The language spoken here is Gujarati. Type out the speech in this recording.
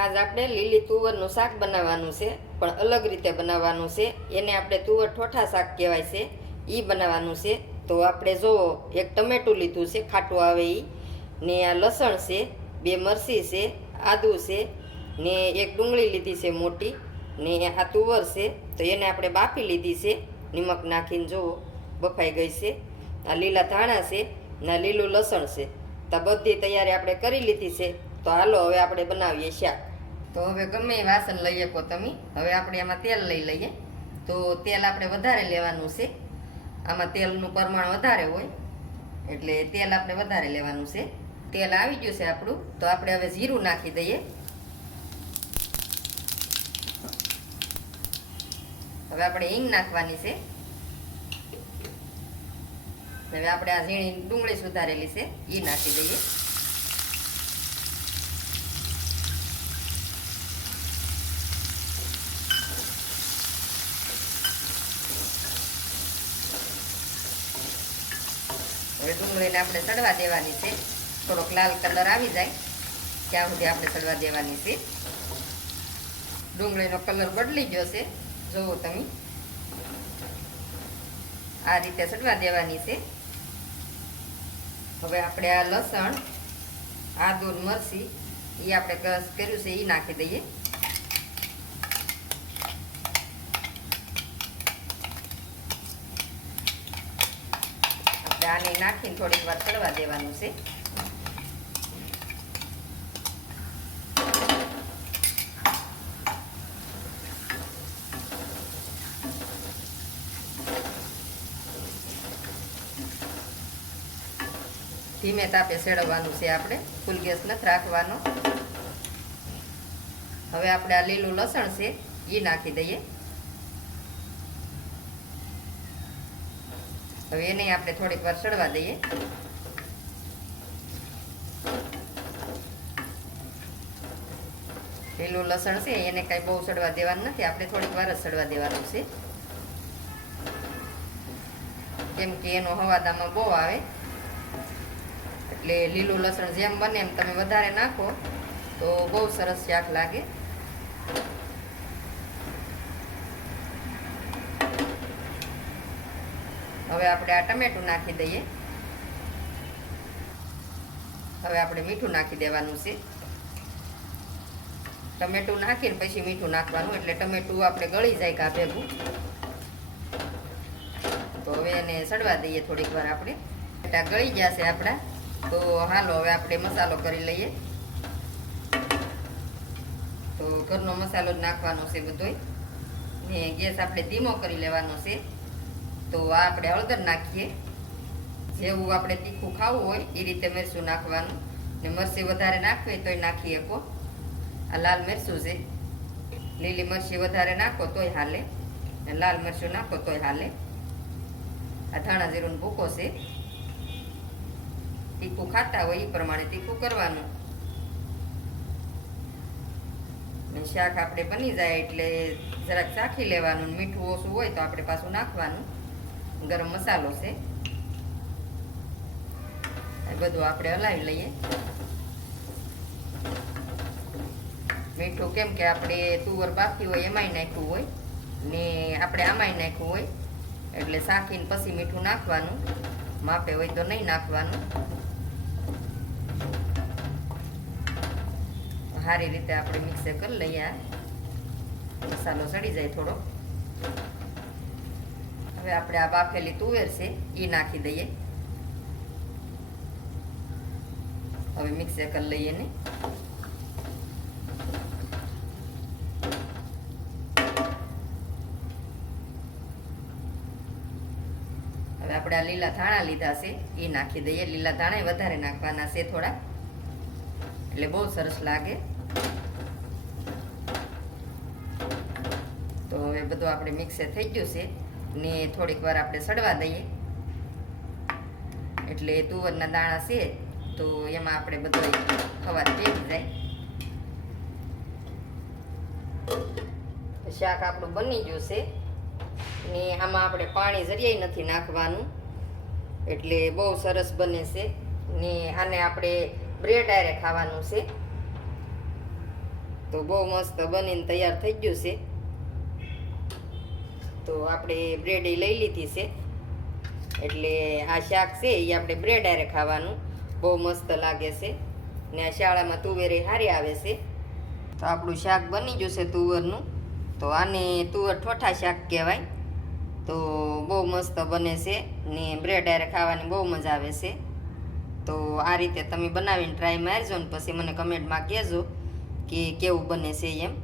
આજ આપણે લીલી તુવરનું શાક બનાવવાનું છે, પણ અલગ રીતે બનાવવાનું છે. એને આપણે તુવર ઠોઠા શાક કહેવાય છે, એ બનાવવાનું છે. તો આપણે જોવો, એક ટમેટું લીધું છે ખાટું આવે એ, ને આ લસણ છે, 2 મરચી છે, આદું છે, ને એક ડુંગળી લીધી છે મોટી, ને આ તુવર છે. તો એને આપણે બાફી લીધી છે નિમક નાખીને. જોવો બફાઈ ગઈ છે. આ લીલા ધાણા છે ને આ લીલું લસણ છે. તો બધી તૈયારી આપણે કરી લીધી છે. તો હાલો હવે આપણે બનાવીએ શાક. તો હવે ગમે એ વાસણ લઈ શકો તમે. હવે આપણે એમાં તેલ લઈ લઈએ. તો તેલ આપણે વધારે લેવાનું છે. આમાં તેલનું પ્રમાણ વધારે હોય એટલે તેલ આપણે વધારે લેવાનું છે. તેલ આવી ગયું છે આપણું. તો આપણે હવે જીરું નાખી દઈએ. હવે આપણે હિંગ નાખવાની છે. હવે આપણે આ ઝીણી ડુંગળી સુધારેલી છે એ નાખી દઈએ. હવે ડુંગળીને આપણે સડવા દેવાની છે. થોડોક લાલ કલર આવી જાય ત્યાં સુધી આપણે સડવા દેવાની છે. ડુંગળીનો કલર બદલી ગયો છે, જોવો તમે. આ રીતે સડવા દેવાની છે. હવે આપણે આ લસણ, આદુ, મરચી એ આપણે ક્રશ કર્યું છે એ નાખી દઈએ. આપણે આને નાખીને થોડીક વાર સડવા દેવાનું છે. ધીમે તાપે સેડવાનું છે આપણે, ફૂલ ગેસ નથી રાખવાનો. હવે આપણે આ લીલું લસણ છે એ નાખી દઈએ. હવે એને આપણે થોડીક વાર સડવા દઈએ. લીલું લસણ છે એને કઈ બહુ સડવા દેવાનું નથી, આપણે થોડીક વાર જ સડવા દેવાનું છે. કેમ કે એનો હવાદામાં બહુ આવે એટલે લીલું લસણ જેમ બને એમ તમે વધારે નાખો તો બહુ સરસ શાક લાગે. હવે આપણે આ ટમેટું નાખી દઈએ. હવે આપણે મીઠું નાખી દેવાનું છે. ટમેટું નાખીને પછી મીઠું નાખવાનું, એટલે ટમેટું આપણે ગળી જાય કા ભેગું. તો હવે એને સડવા દઈએ થોડીક વાર આપણે. ગળી જશે આપણા. તો હાલો હવે આપણે મસાલો કરી લઈએ. તો ઘરનો મસાલો જ નાખવાનો છે બધોય, ને ગેસ આપણે ધીમો કરી લેવાનો છે. તો આ આપણે હળદર નાખીએ. જેવું આપણે તીખું ખાવું હોય એ રીતે મરચું નાખવાનું, ને મરચી વધારે નાખવી તોય નાખી શકો. આ લાલ મરચું છે, લીલી મરચી વધારે નાખો તોય હાલે, ને લાલ મરચું નાખો તોય હાલે. આ ધાણા જીરુંનો ભૂકો છે. તીખું ખાતા હોય એ પ્રમાણે તીખું કરવાનું. ને શાક આપણે બની જાય એટલે જરાક ચાખી લેવાનું. મીઠું ઓછું હોય તો આપણે પાછું નાખવાનું. ગરમ મસાલો છે એ બધું આપણે હલાવી લઈએ. મીઠું કેમ કે આપણે તુવર બાફી હોય એમાંય નાખ્યું હોય ને આપણે આમાંય નાખ્યું હોય, એટલે શાકીને પછી મીઠું નાખવાનું. માપે હોય તો નહીં નાખવાનું. સારી રીતે આપણે મિક્સર કરી લઈએ. મસાલો સડી જાય થોડો. હવે આપણે આ બાફેલી તુવેર છે એ નાખી દઈએ. હવે મિક્સર કરી લઈએ ને. હવે આપણે આ લીલા ધાણા લીધા છે એ નાખી દઈએ. લીલા ધાણા વધારે નાખવાના છે થોડા, એટલે બહુ સરસ લાગે. તો હવે બધું આપણે મિક્સર થઈ ગયું છે ને થોડીક વાર આપણે સડવા દઈએ. એટલે તુવરના દાણા છે તો એમાં આપણે બધો ખવાર ભેગી જાય. શાક આપણું બની ગયું છે ને આમાં આપણે પાણી જરીયાય નથી નાખવાનું, એટલે બહુ સરસ બને છે. ને આને આપણે બ્રેડ આરે ખાવાનું છે. તો બહુ મસ્ત બનીને તૈયાર થઈ ગયું છે. તો આપણે બ્રેડ લઈ લીધી છે, એટલે આ શાક છે એ આપણે બ્રેડ હારે ખાવાનું બહુ મસ્ત લાગે છે. ને આ શાળામાં તુવેર સારી આવે છે. તો આપણું શાક બની ગયું છે તુવરનું. તો આને તુવર ઠોઠા શાક કહેવાય. તો બહુ મસ્ત બને છે ને બ્રેડ હારે ખાવાની બહુ મજા આવે છે. તો આ રીતે તમે બનાવીને ટ્રાય મારજો ને પછી મને કમેન્ટમાં કહેજો કે કેવું બને છે એમ.